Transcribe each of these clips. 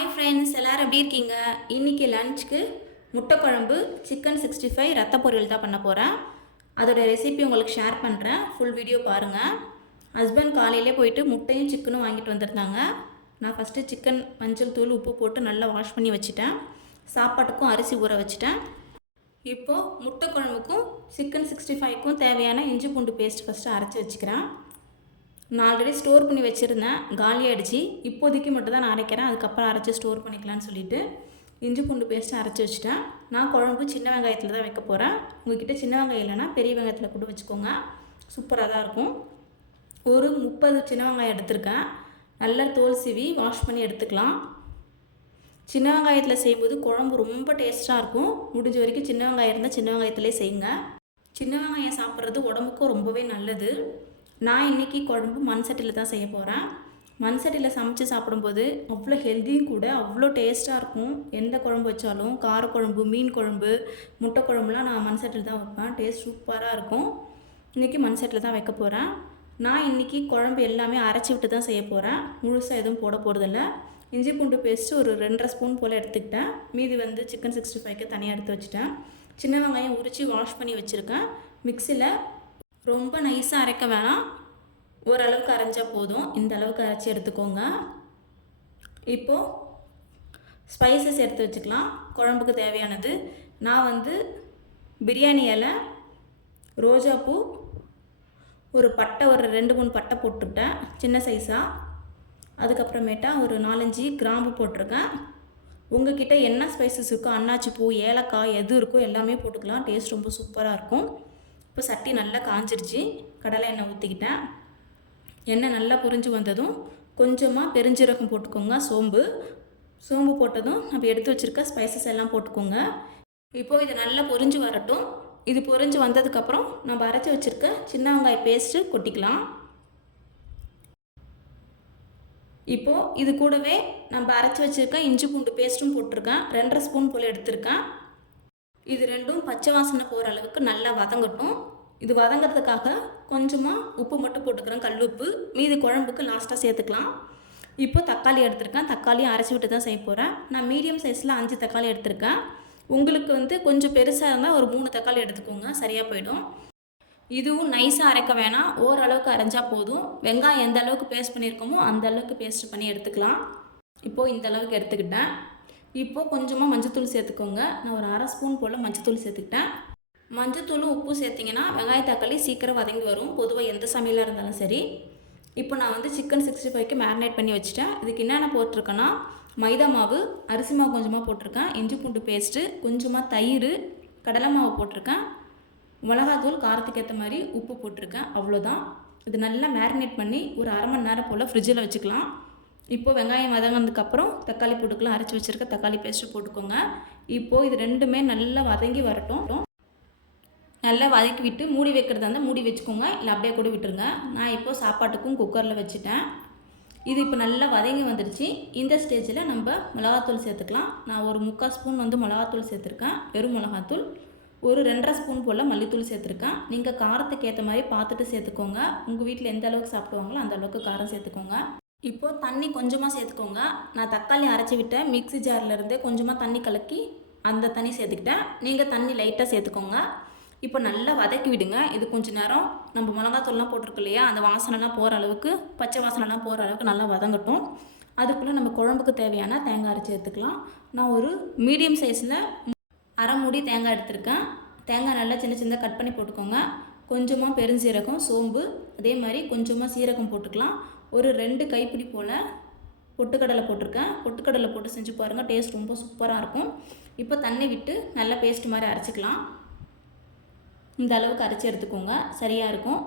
Hi friends எல்லோரும் எப்படி இருக்கீங்க? இன்றைக்கி லஞ்சுக்கு முட்டை குழம்பு சிக்கன் சிக்ஸ்டி ஃபைவ் ரத்த பொரியல் தான் பண்ண போகிறேன் அதோட ரெசிபி உங்களுக்கு ஷேர் பண்ணுறேன் ஃபுல் வீடியோ பாருங்கள் ஹஸ்பண்ட் காலையிலே போயிட்டு முட்டையும் சிக்கனும் வாங்கிட்டு வந்திருந்தாங்க. நான் ஃபஸ்ட்டு சிக்கன் மஞ்சள் தூள் உப்பு போட்டு நல்லா வாஷ் பண்ணி வச்சுட்டேன். சாப்பாட்டுக்கும் அரிசி ஊற வச்சுட்டேன். இப்போது முட்டை குழம்புக்கும் சிக்கன் சிக்ஸ்டி ஃபைவ்க்கும் தேவையான இஞ்சி பூண்டு பேஸ்ட் ஃபஸ்ட்டு அரைச்சி வச்சுக்கிறேன். நான் ஆல்ரெடி ஸ்டோர் பண்ணி வச்சுருந்தேன். காலி ஆயிடுச்சு. இப்போதைக்கு மட்டும் தான் நான் அரைக்கிறேன். அதுக்கப்புறம் அரைச்சி ஸ்டோர் பண்ணிக்கலான்னு சொல்லிட்டு இஞ்சி பூண்டு பேஸ்ட்டு அரைச்சி வச்சுட்டேன். நான் குழம்பு சின்ன வெங்காயத்தில் தான் வைக்க போகிறேன் உங்ககிட்ட சின்ன வெங்காயம் இல்லைன்னா பெரிய வெங்காயத்தில் கூட வச்சுக்கோங்க. சூப்பராக தான் இருக்கும். ஒரு முப்பது சின்ன வெங்காயம் எடுத்திருக்கேன். நல்லா தோல் சீவி வாஷ் பண்ணி எடுத்துக்கலாம். சின்ன வெங்காயத்தில் செய்யும்போது குழம்பு ரொம்ப டேஸ்ட்டாக இருக்கும். முடிஞ்ச வரைக்கும் சின்ன வெங்காயம் இருந்தால் சின்ன வெங்காயத்திலே செய்யுங்க. சின்ன வெங்காயம் சாப்பிட்றது உடம்புக்கும் ரொம்பவே நல்லது. நான் இன்றைக்கி குழம்பு மண் சட்டியில் தான் செய்ய போகிறேன் மண் சட்டியில் சமைச்சு சாப்பிடும்போது அவ்வளோ ஹெல்த்தியும் கூட அவ்வளோ டேஸ்ட்டாக இருக்கும். எந்த குழம்பு வச்சாலும் காரக்குழம்பு மீன் குழம்பு முட்டை குழம்புலாம் நான் மண் சட்டியில் தான் வைப்பேன். டேஸ்ட் சூப்பராக இருக்கும். இன்றைக்கி மண் சட்டியில் தான் வைக்க போகிறேன் நான் இன்றைக்கி குழம்பு எல்லாமே அரைச்சி விட்டு தான் செய்ய போகிறேன் முழுசாக எதுவும் போட போகிறதில்ல இஞ்சி பூண்டு பேஸ்ட்டு ஒரு ரெண்டரை ஸ்பூன் போல் எடுத்துக்கிட்டேன். மீதி வந்து சிக்கன் சிக்ஸ்டி ஃபைவ்க்கு தனியாக எடுத்து வச்சுட்டேன். சின்ன வெங்காயம் உரித்து வாஷ் பண்ணி வச்சுருக்கேன். மிக்சியில் ரொம்ப நைஸாக அரைக்க வேணாம். ஓரளவுக்கு அரைஞ்சால் போதும். இந்த அளவுக்கு அரைச்சி எடுத்துக்கோங்க. இப்போது ஸ்பைசஸ் எடுத்து வச்சுக்கலாம். குழம்புக்கு தேவையானது. நான் வந்து பிரியாணி இலை ரோஜாப்பூ ஒரு பட்டை ஒரு ரெண்டு மூணு பட்டை போட்டுவிட்டேன் சின்ன சைஸாக அதுக்கப்புறமேட்டா ஒரு நாலஞ்சு கிராம்பு போட்டிருக்கேன். உங்ககிட்ட என்ன ஸ்பைசஸ் இருக்கோ அன்னாச்சி பூ ஏலக்காய் எது இருக்கோ எல்லாமே போட்டுக்கலாம். டேஸ்ட் ரொம்ப சூப்பராக இருக்கும். இப்போ சட்டி நல்லா காஞ்சிருச்சு. கடலை எண்ணெய் ஊற்றிக்கிட்டேன் எண்ணெய் நல்லா பொரிஞ்சு வந்ததும் கொஞ்சமாக பெருஞ்சீரகம் போட்டுக்கோங்க சோம்பு. சோம்பு போட்டதும் நம்ம எடுத்து வச்சுருக்க ஸ்பைசஸ் எல்லாம் போட்டுக்கோங்க. இப்போது இது நல்லா பொரிஞ்சு வரட்டும். இது பொரிஞ்சு வந்ததுக்கப்புறம் நம்ம அரைச்சி வச்சுருக்க சின்ன வெங்காய பேஸ்ட்டு கொட்டிக்கலாம். இப்போது இது கூடவே நம்ம அரைச்சி வச்சுருக்க இஞ்சி பூண்டு பேஸ்ட்டும் போட்டிருக்கேன். ரெண்டரை ஸ்பூன் போல் எடுத்திருக்கேன். இது ரெண்டும் பச்சை வாசனை போகிற அளவுக்கு நல்லா வதங்கட்டும். இது வதங்கிறதுக்காக கொஞ்சமாக உப்பு மட்டும் போட்டுக்கிறேன் கல் உப்பு மீதி குழம்புக்கு லாஸ்ட்டாக சேர்த்துக்கலாம். இப்போ தக்காளி எடுத்திருக்கேன். தக்காளியும் அரைச்சி விட்டு தான் செய்ய போகிறேன் நான் மீடியம் சைஸில் அஞ்சு தக்காளி எடுத்திருக்கேன். உங்களுக்கு வந்து கொஞ்சம் பெருசாக இருந்தால் ஒரு மூணு தக்காளி எடுத்துக்கோங்க. சரியாக போயிடும். இதுவும் நைஸாக அரைக்க வேணாம். ஓரளவுக்கு அரைஞ்சால் போதும். வெங்காயம் எந்த அளவுக்கு பேஸ்ட் பண்ணியிருக்கோமோ அந்த அளவுக்கு பேஸ்ட் பண்ணி எடுத்துக்கலாம். இப்போது இந்த அளவுக்கு எடுத்துக்கிட்டேன். இப்போது கொஞ்சமாக மஞ்சத்தூள் சேர்த்துக்கோங்க. நான் ஒரு அரை ஸ்பூன் போல் மஞ்சத்தூள் சேர்த்துக்கிட்டேன். மஞ்சத்தூளும் உப்பு சேர்த்திங்கன்னா வெங்காய தக்காளி சீக்கிரம் வதங்கி வரும். பொதுவாக எந்த சமையலாக இருந்தாலும் சரி. இப்போ நான் வந்து சிக்கன் சிக்ஸ்டி ஃபைவ்க்கு மேரினேட் பண்ணி வச்சுட்டேன். இதுக்கு என்னென்ன போட்டிருக்கேன்னா மைதா மாவு அரிசி மாவு கொஞ்சமாக போட்டிருக்கேன். இஞ்சி பூண்டு பேஸ்ட்டு கொஞ்சமாக தயிர் கடலை மாவு போட்டிருக்கேன். மிளகாத்தூள் காரத்துக்கு ஏற்ற மாதிரி உப்பு போட்டிருக்கேன். அவ்வளோதான். இது நல்லா மேரினேட் பண்ணி ஒரு அரை மணி நேரம் போல் ஃப்ரிட்ஜில் வச்சுக்கலாம். இப்போது வெங்காயம் வதங்கினதுக்கப்புறம் தக்காளி போட்டுக்கலாம் அரைச்சி வச்சுருக்க தக்காளி பேஸ்ட்டு போட்டுக்கோங்க. இப்போது இது ரெண்டுமே நல்லா வதங்கி வரட்டும். நல்லா வதக்கி விட்டு மூடி வைக்கிறதா இருந்தால் மூடி வச்சுக்கோங்க. இல்லை அப்படியே கூட விட்டுருங்க. நான் இப்போது சாப்பாட்டுக்கும் குக்கரில் வச்சுட்டேன். இது இப்போ நல்லா வதங்கி வந்துடுச்சு இந்த ஸ்டேஜில் நம்ம மிளகாத்தூள் சேர்த்துக்கலாம். நான் ஒரு முக்கால் ஸ்பூன் வந்து மிளகாத்தூள் சேர்த்துருக்கேன். வெறும் மிளகாத்தூள். ஒரு ரெண்டரை ஸ்பூன் போல் மல்லித்தூள் சேர்த்துருக்கேன். நீங்கள் காரத்துக்கு ஏற்ற மாதிரி பார்த்துட்டு சேர்த்துக்கோங்க. உங்கள் வீட்டில் எந்த அளவுக்கு சாப்பிடுவாங்களோ அந்த அளவுக்கு காரம் சேர்த்துக்கோங்க. இப்போது தண்ணி கொஞ்சமாக சேர்த்துக்கோங்க. நான் தக்காளி அரைச்சி விட்டேன். மிக்ஸி ஜார்லேருந்தே கொஞ்சமாக தண்ணி கலக்கி அந்த தண்ணி சேர்த்துக்கிட்டேன். நீங்கள் தண்ணி லைட்டாக சேர்த்துக்கோங்க. இப்போ நல்லா வதக்கி விடுங்க. இது கொஞ்சம் நேரம் நம்ம மிளகாத்தூள்லாம் போட்டிருக்கு இல்லையா? அந்த வாசனைலாம் போகிற அளவுக்கு பச்சை வாசனைலாம் போகிற அளவுக்கு நல்லா வதங்கட்டும். அதுக்குள்ளே நம்ம குழம்புக்கு தேவையான தேங்காய் அரைச்சி எடுத்துக்கலாம். நான் ஒரு மீடியம் சைஸில் அரை மூடி தேங்காய் எடுத்திருக்கேன். தேங்காய் நல்லா சின்ன சின்னதாக கட் பண்ணி போட்டுக்கோங்க. கொஞ்சமாக பெருஞ்சீரகம் சோம்பு அதே மாதிரி கொஞ்சமாக சீரகம் போட்டுக்கலாம். ஒரு ரெண்டு கைப்பிடி போல் பொட்டுக்கடலை போட்டிருக்கேன். பொட்டுக்கடலை போட்டு செஞ்சு பாருங்கள் டேஸ்ட் ரொம்ப சூப்பராக இருக்கும். இப்போ தண்ணி விட்டு நல்லா பேஸ்ட் மாதிரி அரைச்சிக்கலாம். இந்த அளவுக்கு அரைச்சி எடுத்துக்கோங்க. சரியாக இருக்கும்.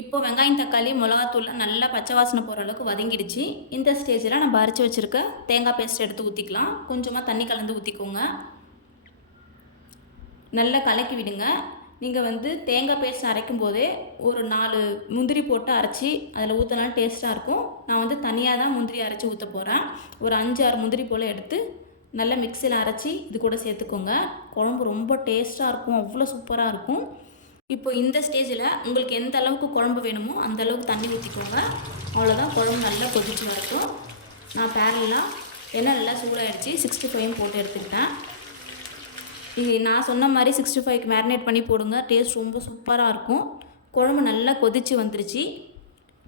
இப்போ வெங்காயம் தக்காளி மிளகாத்தூள்லாம் நல்லா பச்சை வாசனை போகிற அளவுக்கு வதங்கிடுச்சு. இந்த ஸ்டேஜில் நம்ம அரைச்சி வச்சுருக்க தேங்காய் பேஸ்ட் எடுத்து ஊற்றிக்கலாம் கொஞ்சமாக தண்ணி கலந்து ஊற்றிக்கோங்க நல்லா கலக்கி விடுங்க. நீங்கள் வந்து தேங்காய் பேஸ்ட் அரைக்கும் போதே ஒரு நாலு முந்திரி போட்டு அரைச்சி அதில் ஊற்றினாலும் டேஸ்ட்டாக இருக்கும். நான் வந்து தனியாக தான் முந்திரி அரைச்சி ஊற்ற போகிறேன் ஒரு அஞ்சு ஆறு முந்திரி போல் எடுத்து நல்லா மிக்சியில் அரைச்சி இது கூட சேர்த்துக்கோங்க. குழம்பு ரொம்ப டேஸ்ட்டாக இருக்கும் அவ்வளோ சூப்பராக இருக்கும். இப்போ இந்த ஸ்டேஜில் உங்களுக்கு எந்த அளவுக்கு குழம்பு வேணுமோ அந்த அளவுக்கு தண்ணி ஊற்றிக்கோங்க அவ்வளோதான் குழம்பு நல்லா கொதிச்சு வரட்டும். நான் பேரலாம் எண்ணெய் நல்லா சூடாகிடுச்சு சிக்ஸ்டி ஃபைவும் போட்டு எடுத்துக்கிட்டேன். இது நான் சொன்ன மாதிரி சிக்ஸ்டி ஃபைவ்க்கு மேரினேட் பண்ணி போடுங்க டேஸ்ட் ரொம்ப சூப்பராக இருக்கும். குழம்பு நல்லா கொதிச்சு வந்துருச்சு.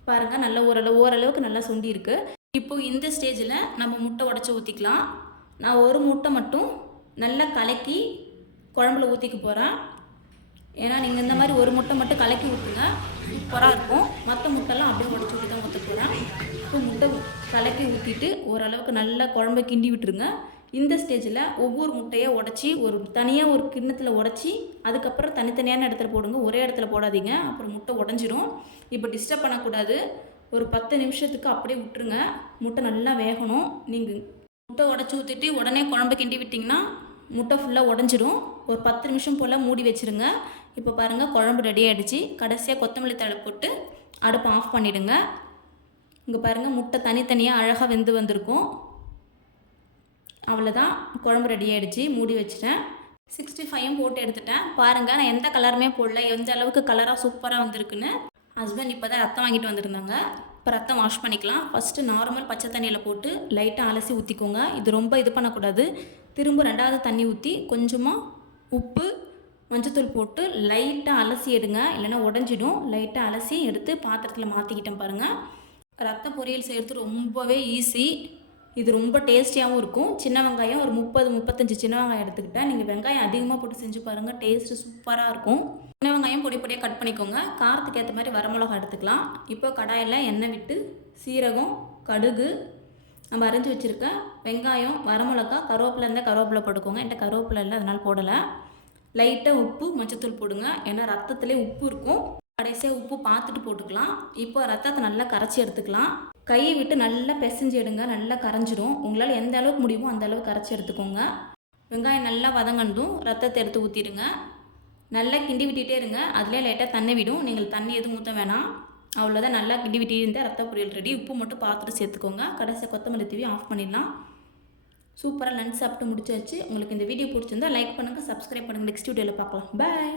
பாருங்கள் நல்லா ஓரளவு ஓரளவுக்கு நல்லா சுண்டி இருக்கு இப்போது இந்த ஸ்டேஜில் நம்ம முட்டை உடச்சி ஊற்றிக்கலாம் நான் ஒரு முட்டை மட்டும் நல்லா கலக்கி குழம்புல ஊற்றிக்க போகிறேன் ஏன்னா நீங்கள் இந்த மாதிரி ஒரு முட்டை மட்டும் கலக்கி ஊற்றுங்க சூப்பராக இருக்கும். மற்ற முட்டைலாம் அப்படியே உடச்சி ஊற்றி தான் ஊற்ற போகிறேன் இப்போ முட்டை கலக்கி ஊற்றிட்டு ஓரளவுக்கு நல்லா குழம்ப கிண்டி விட்டுருங்க. இந்த ஸ்டேஜில் ஒவ்வொரு முட்டையை உடச்சி ஒரு தனியாக ஒரு கிண்ணத்தில் உடச்சி அதுக்கப்புறம் தனித்தனியான இடத்துல போடுங்க. ஒரே இடத்துல போடாதீங்க. அப்புறம் முட்டை உடஞ்சிரும். இப்போ டிஸ்டர்ப் பண்ணக்கூடாது. ஒரு பத்து நிமிஷத்துக்கு அப்படியே விட்டுருங்க. முட்டை நல்லா வேகணும். நீங்கள் முட்டை உடச்சி ஊற்றிட்டு உடனே குழம்பு கிண்டி விட்டிங்கன்னா முட்டை ஃபுல்லாக உடஞ்சிடும் ஒரு பத்து நிமிஷம் போல் மூடி வச்சுருங்க. இப்போ பாருங்கள் குழம்பு ரெடி ஆகிடுச்சு கடைசியாக கொத்தமல்லி தழை போட்டு அடுப்பை ஆஃப் பண்ணிவிடுங்க இங்கே பாருங்கள் முட்டை தனித்தனியாக அழகாக வெந்து வந்திருக்கும். அவ்வளோதான் குழம்பு ரெடி ஆகிடுச்சு மூடி வச்சுட்டேன். சிக்ஸ்டி ஃபைவும் போட்டு எடுத்துட்டேன். பாருங்கள் நான் எந்த கலருமே போடல. எந்த அளவுக்கு கலராக சூப்பராக வந்திருக்குன்னு. ஹஸ்பண்ட் இப்போ தான் ரத்தம் வாங்கிட்டு வந்திருந்தாங்க. இப்போ ரத்தம் வாஷ் பண்ணிக்கலாம். ஃபஸ்ட்டு நார்மல் பச்சை தண்ணியில் போட்டு லைட்டாக அலசி ஊற்றிக்கோங்க இது ரொம்ப இது பண்ணக்கூடாது. திரும்ப ரெண்டாவது தண்ணி ஊற்றி கொஞ்சமாக உப்பு மஞ்சத்தூள் போட்டு லைட்டாக அலசி எடுங்க. இல்லைன்னா உடஞ்சிடும். லைட்டாக அலசி எடுத்து பாத்திரத்தில் மாற்றிக்கிட்டேன் பாருங்கள் ரத்த பொரியல் செய்கிறது ரொம்பவே ஈஸி இது ரொம்ப டேஸ்டியாகவும் இருக்கும். சின்ன வெங்காயம் ஒரு முப்பது முப்பத்தஞ்சு சின்ன வெங்காயம் எடுத்துக்கிட்டேன் நீங்கள் வெங்காயம் அதிகமாக போட்டு செஞ்சு பாருங்கள் டேஸ்ட்டு சூப்பராக இருக்கும். சின்ன வெங்காயம் பொடி பொடியாக கட் பண்ணிக்கோங்க. காரத்துக்கு ஏற்ற மாதிரி வரமிளகா எடுத்துக்கலாம். இப்போ கடாயில் எண்ணெய் விட்டு சீரகம் கடுகு நம்ம அரைஞ்சி வச்சுருக்க வெங்காயம் வரமிளகா கருவேப்பிலை இருந்தால் கருவேப்பிலை போட்டுக்கோங்க. என்கிட்ட கருவேப்பிலை இல்லை அதனால் போடலை. லைட்டாக உப்பு மஞ்சத்தூள் போடுங்க. ஏன்னா ரத்தத்துலேயே உப்பு இருக்கும். கடைசியாக உப்பு பார்த்துட்டு போட்டுக்கலாம். இப்போ ரத்தத்தை நல்லா கரைச்சி எடுத்துக்கலாம். கையை விட்டு நல்லா பிசைஞ்சு எடுங்க. நல்லா கரைஞ்சிடும். உங்களால் எந்த அளவுக்கு முடியுமோ அந்த அளவுக்கு கரைச்சி எடுத்துக்கோங்க. வெங்காயம் நல்லா வதங்கண்டும் ரத்தத்தை எடுத்து ஊற்றிடுங்க நல்லா கிண்டி விட்டுட்டே இருங்க. அதிலே லைட்டாக தண்ணி விடும். நீங்கள் தண்ணி எதுவும் ஊற்ற வேணாம். அவ்வளோதான் நல்லா கிண்டி விட்டே இருந்தால் ரத்த பொரியல் ரெடி உப்பு மட்டும் பார்த்துட்டு சேர்த்துக்கோங்க. கடைசியாக கொத்தமல்லி தூவி ஆஃப் பண்ணிடலாம். சூப்பராக லன்ச் சாப்பிட்டு முடிச்சாச்சு. உங்களுக்கு இந்த வீடியோ பிடிச்சிருந்தா லைக் பண்ணுங்கள் சப்ஸ்கிரைப் பண்ணுங்கள் நெக்ஸ்ட் வீடியோவில் பார்க்கலாம். பாய்